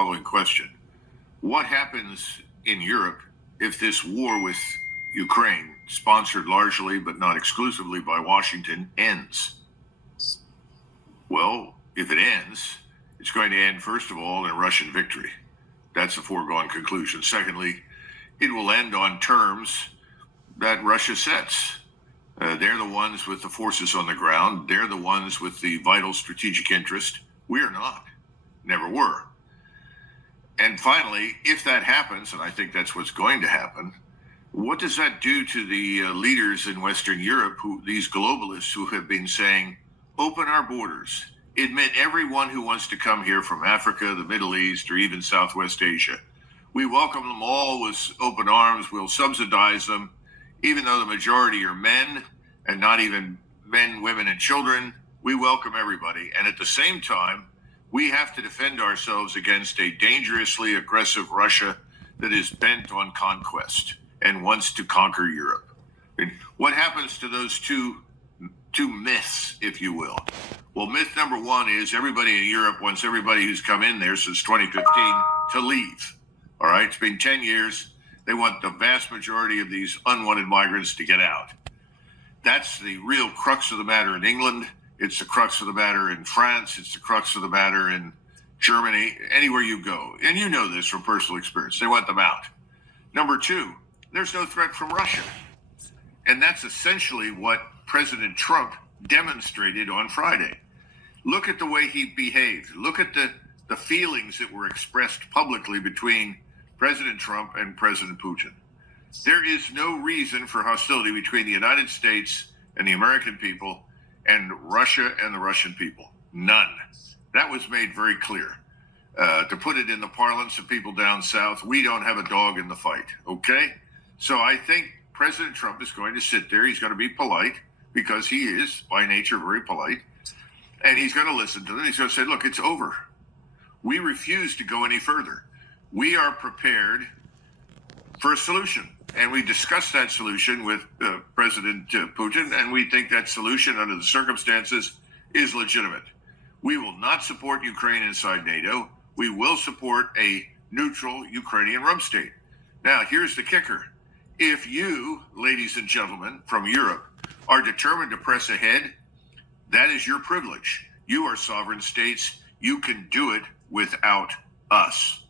following question. What happens in Europe if this war with Ukraine, sponsored largely but not exclusively by Washington, ends? Well, if it ends, it's going to end, first of all, in a Russian victory. That's a foregone conclusion. Secondly, it will end on terms that Russia sets. They're the ones with the forces on the ground. They're the ones with the vital strategic interest. We're not. Never were. And finally, if that happens, and I think that's what's going to happen, what does that do to the leaders in Western Europe, these globalists who have been saying, open our borders, admit everyone who wants to come here from Africa, the Middle East, or even Southwest Asia. We welcome them all with open arms. We'll subsidize them, even though the majority are men and not even men, women, and children. We welcome everybody. And at the same time, we have to defend ourselves against a dangerously aggressive Russia that is bent on conquest and wants to conquer Europe. And what happens to those two myths, if you will? Well, myth number one is everybody in Europe wants everybody who's come in there since 2015 to leave. All right, it's been 10 years. They want the vast majority of these unwanted migrants to get out. That's the real crux of the matter in England. It's the crux of the matter in France. It's the crux of the matter in Germany, anywhere you go. And you know this from personal experience. They want them out. Number two, there's no threat from Russia. And that's essentially what President Trump demonstrated on Friday. Look at the way he behaved. Look at the feelings that were expressed publicly between President Trump and President Putin. There is no reason for hostility between the United States and the American people and Russia and the Russian people. None. That was made very clear. To put it in the parlance of people down south, we don't have a dog in the fight, okay? So I think President Trump is going to sit there. He's going to be polite because he is, by nature, very polite. And he's going to listen to them. He's going to say, look, it's over. We refuse to go any further. We are prepared for a solution. And we discussed that solution with President Putin, and we think that solution under the circumstances is legitimate. We will not support Ukraine inside NATO. We will support a neutral Ukrainian rump state. Now, here's the kicker. If you, ladies and gentlemen from Europe, are determined to press ahead, that is your privilege. You are sovereign states. You can do it without us.